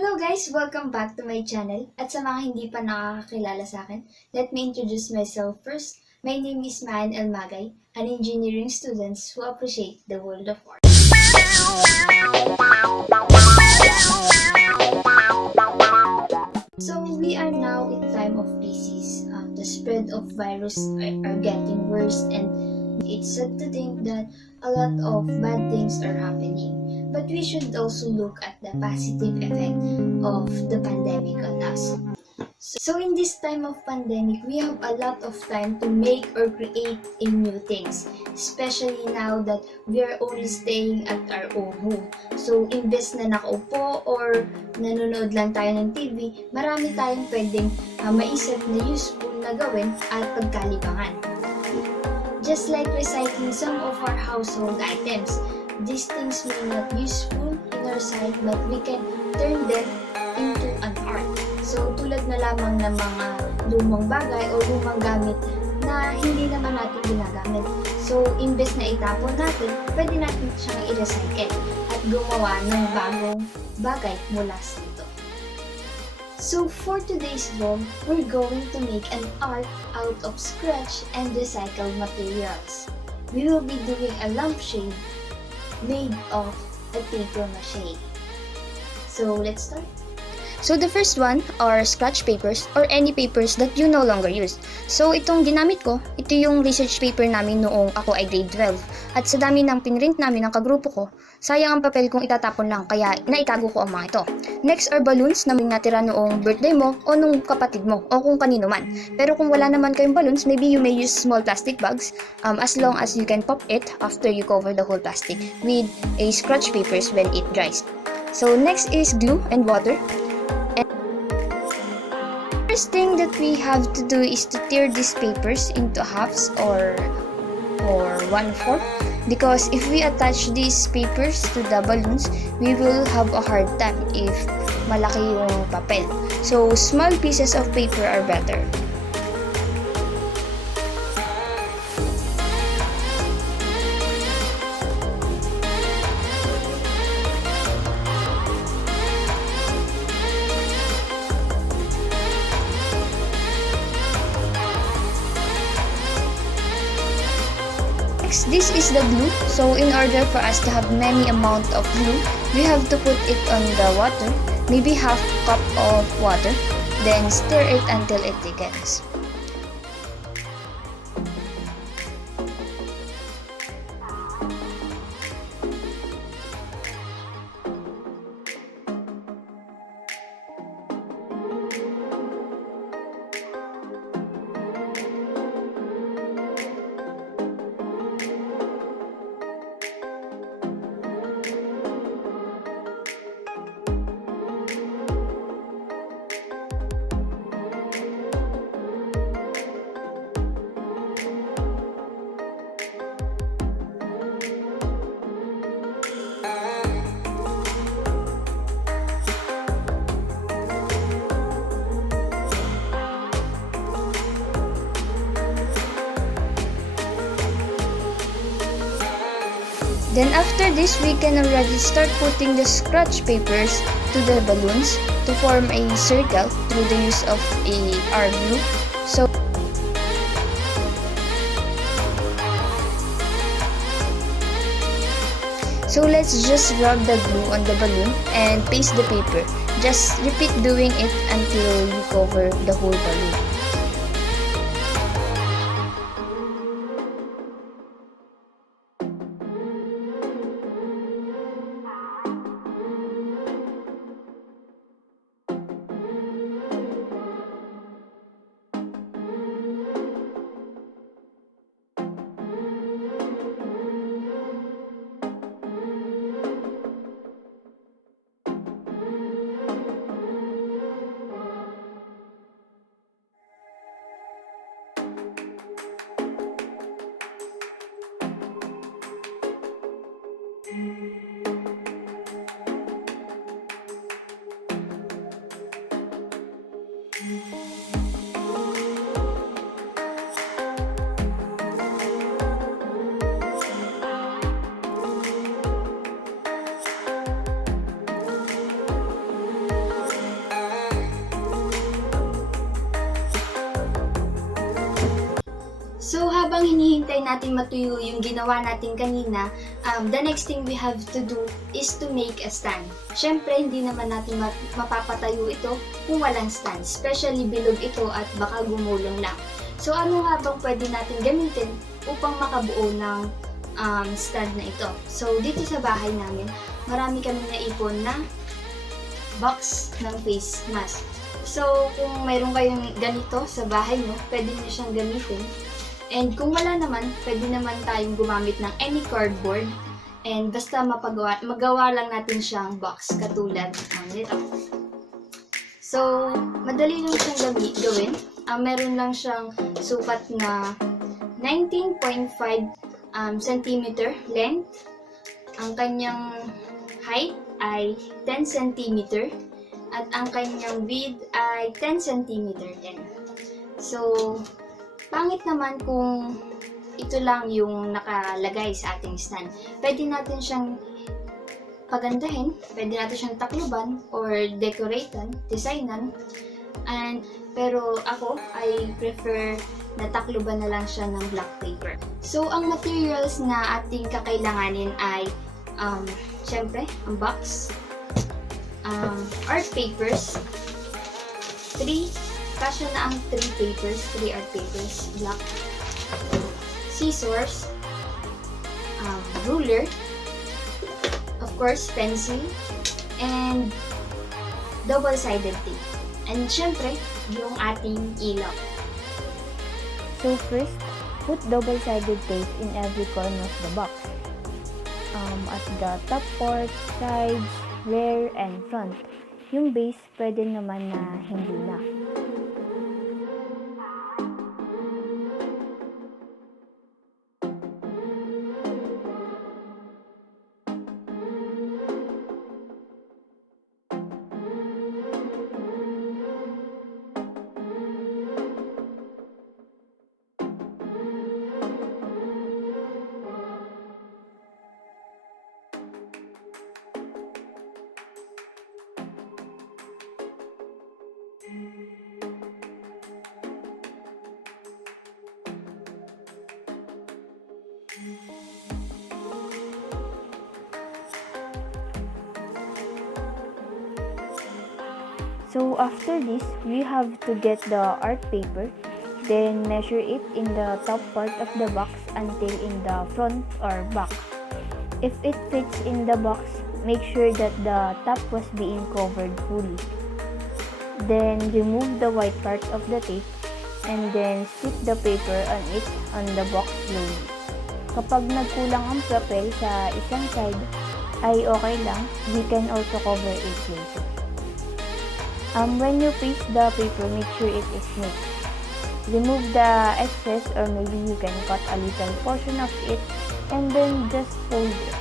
Hello guys! Welcome back to my channel. At sa mga hindi pa nakakakilala sa akin, let me introduce myself first. My name is Maan Almagay, an engineering student who appreciate the world of art. So we are now in time of crisis. The spread of virus are getting worse, and it's sad to think that a lot of bad things are happening. But we should also look at the positive effect of the pandemic on us. So in this time of pandemic, we have a lot of time to make or create new things. Especially now that we are only staying at our own home. So imbes na nakaupo or nanonood lang tayo ng TV, marami tayong pwedeng maisip na useful na gawin at pagkalibangan. Just like recycling some of our household items, these things may not useful in our sight but we can turn them into an art. So tulad na lamang ng mga lumang bagay o lumang gamit na hindi naman natin ginagamit. So imbes na itapon natin, pwede natin siyang i-recycle at gumawa ng bagong bagay mula sa ito. So for today's vlog, we're going to make an art out of scratch and recycled materials. We will be doing a lampshade made of a paper mache. So let's start. So the first one are scratch papers or any papers that you no longer use. So itong ginamit ko, ito yung research paper namin noong ako ay grade 12. At sa dami ng pinrint namin ng kagrupo ko, sayang ang papel kung itatapon lang kaya naitago ko ang mga ito. Next are balloons na may natira noong birthday mo o nung kapatid mo o kung kanino man. Pero kung wala naman kayong balloons, maybe you may use small plastic bags as long as you can pop it after you cover the whole plastic with a scratch papers when it dries. So next is glue and water. First thing that we have to do is to tear these papers into halves or 1/4 because if we attach these papers to the balloons, we will have a hard time if malaki yung papel. So small pieces of paper are better. Next, this is the glue. So in order for us to have many amount of glue, we have to put it on the water, maybe half cup of water, then stir it until it thickens. Then after this, we can already start putting the scratch papers to the balloons to form a circle through the use of our glue. So let's just rub the glue on the balloon and paste the paper. Just repeat doing it until you cover the whole balloon. habang hinihintay natin matuyo yung ginawa natin kanina, the next thing we have to do is to make a stand. Syempre, hindi naman natin mapapatayo ito kung walang stand. Especially bilog ito at baka gumulong lang. So ano nga bang pwede natin gamitin upang makabuo ng stand na ito? So dito sa bahay namin, marami kami naipon na box ng face mask. So kung mayroon kayong ganito sa bahay nyo, pwede nyo siyang gamitin. And kung wala naman, pwede naman tayong gumamit ng any cardboard. And basta magawa lang natin siyang box katulad ng nito. So, madali lang siyang gawin. Meron lang siyang sukat na 19.5 cm length. Ang kanyang height ay 10 cm. At ang kanyang width ay 10 cm din. So, pangit naman kung ito lang yung nakalagay sa ating stand. Pwede natin siyang pagandahin, pwede natin siyang takluban or decoratean, designan. Pero ako ay prefer na takluban na lang siya ng black paper. So ang materials na ating kakailanganin ay syempre ang box, art papers, 3 kasya na ang 3 art papers, black, scissors, ruler, of course, pencil, and double-sided tape. And syempre, yung ating ilaw. So first, put double-sided tape in every corner of the box. At the top part, sides, rear, and front. Yung base, pwede naman na hindi na. So after this, we have to get the art paper, then measure it in the top part of the box until in the front or back. If it fits in the box, make sure that the top was being covered fully. Then remove the white part of the tape and then stick the paper on the box slowly. Kapag nagkulang ang papel sa isang side, ay okay lang, we can also cover it later. When you paste the paper, make sure it is neat. Remove the excess or maybe you can cut a little portion of it and then just fold it.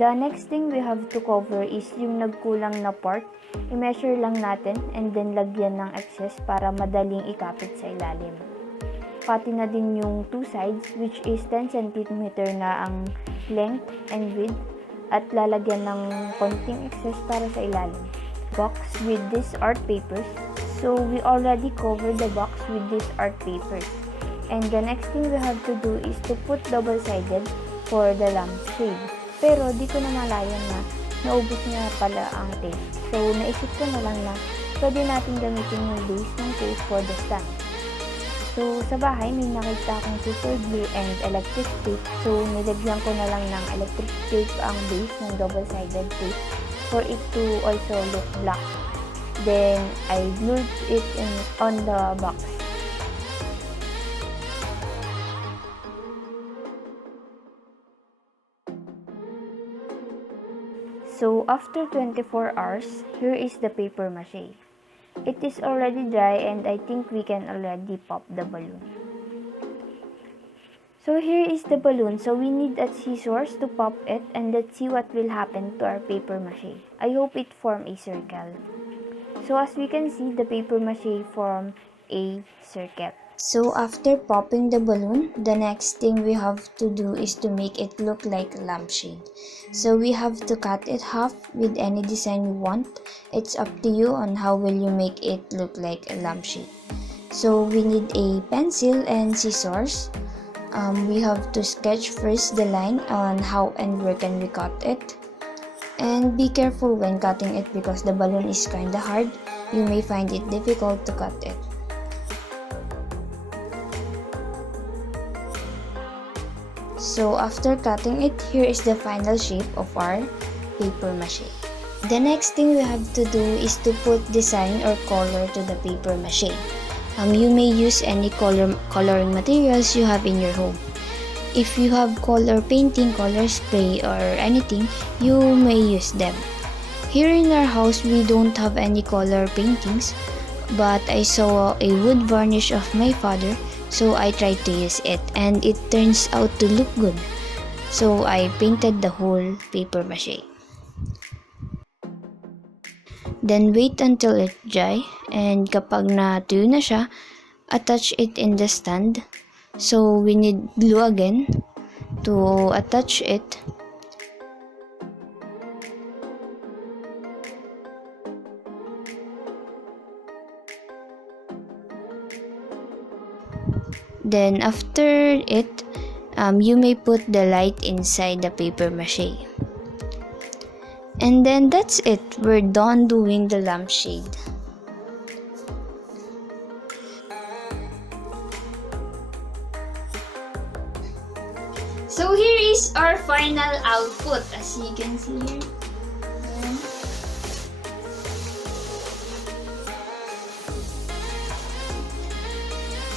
The next thing we have to cover is yung nagkulang na part. I-measure lang natin and then lagyan ng excess para madaling ikapit sa ilalim. Pati na din yung two sides which is 10 cm na ang length and width at lalagyan ng konting excess para sa ilalim. Box with these art papers. So we already covered the box with these art papers. And the next thing we have to do is to put double-sided for the lampshade. Pero di ko na malayan na naubos na pala ang tape. So naisip ko na lang na pwede natin gamitin yung base ng tape for the stand. So sa bahay may nakita akong super glue and electric tape. So nilagyan ko na lang ng electric tape ang base ng double-sided tape for it to also look black. Then I glued it on the box. So after 24 hours, here is the paper mache. It is already dry and I think we can already pop the balloon. So here is the balloon. So we need a scissors to pop it, and let's see what will happen to our paper mache. I hope it form a circle. So as we can see, the paper mache form a circle. So after popping the balloon, the next thing we have to do is to make it look like a lampshade. So we have to cut it half with any design you want. It's up to you on how will you make it look like a lampshade. So we need a pencil and scissors. We have to sketch first the line on how and where can we cut it. And be careful when cutting it because the balloon is kinda hard. You may find it difficult to cut it. So after cutting it, here is the final shape of our paper mache. The next thing we have to do is to put design or color to the paper mache. You may use any coloring materials you have in your home. If you have color painting, color spray, or anything, you may use them. Here in our house, we don't have any color paintings, but I saw a wood varnish of my father, so I tried to use it, and it turns out to look good. So I painted the whole paper mache. Then wait until it dry, and kapag natuyo na siya, attach it in the stand. So we need glue again to attach it. Then after it, you may put the light inside the paper mache. And then that's it. We're done doing the lampshade. So here is our final output, as you can see here. Ayan.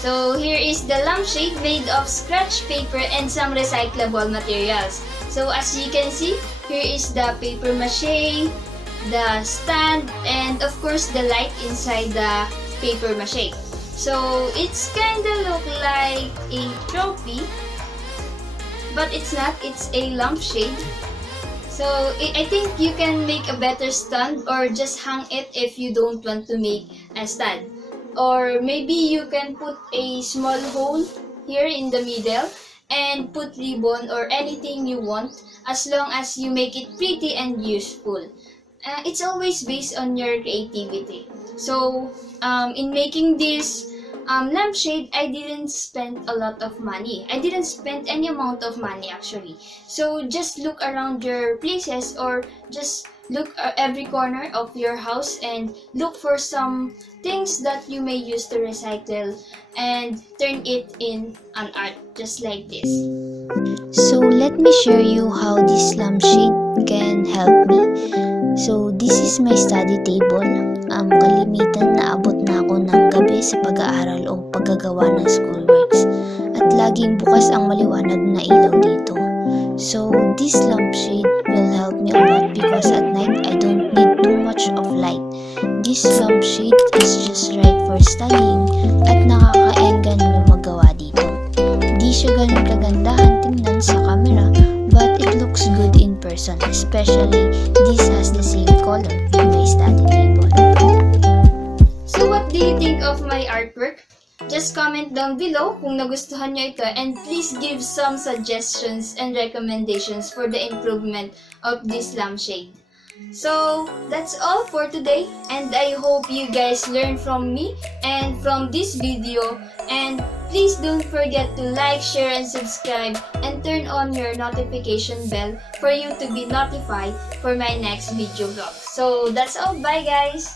So here is the lampshade made of scratch paper and some recyclable materials. So as you can see, here is the paper mache, the stand, and of course the light inside the paper mache. So it's kinda look like a trophy, but it's not, it's a lampshade. So I think you can make a better stand or just hang it if you don't want to make a stand. Or maybe you can put a small hole here in the middle and put ribbon or anything you want as long as you make it pretty and useful. It's always based on your creativity. So in making this lampshade, I didn't spend a lot of money. I didn't spend any amount of money actually. So just look around your places or just look at every corner of your house and look for some things that you may use to recycle and turn it in an art just like this. So let me share you how this lampshade can help me. So this is my study table. Kalimitan naabot na ako ng gabi sa pag-aaral o paggagawa ng schoolworks. At laging bukas ang maliwanag na ilaw dito. So this lampshade will help me a lot because at night I don't need too much of light. This lampshade is just right for studying at nakaka-enggan mo magawa dito. Di siya ganun kagandahan tingnan sa camera but it looks good in person, especially this has the same color in my study table. So what do you think of my artwork? Just comment down below kung nagustuhan nyo ito and please give some suggestions and recommendations for the improvement of this lampshade. So that's all for today and I hope you guys learn from me and from this video, and please don't forget to like, share, and subscribe and turn on your notification bell for you to be notified for my next video vlog. So that's all, bye guys!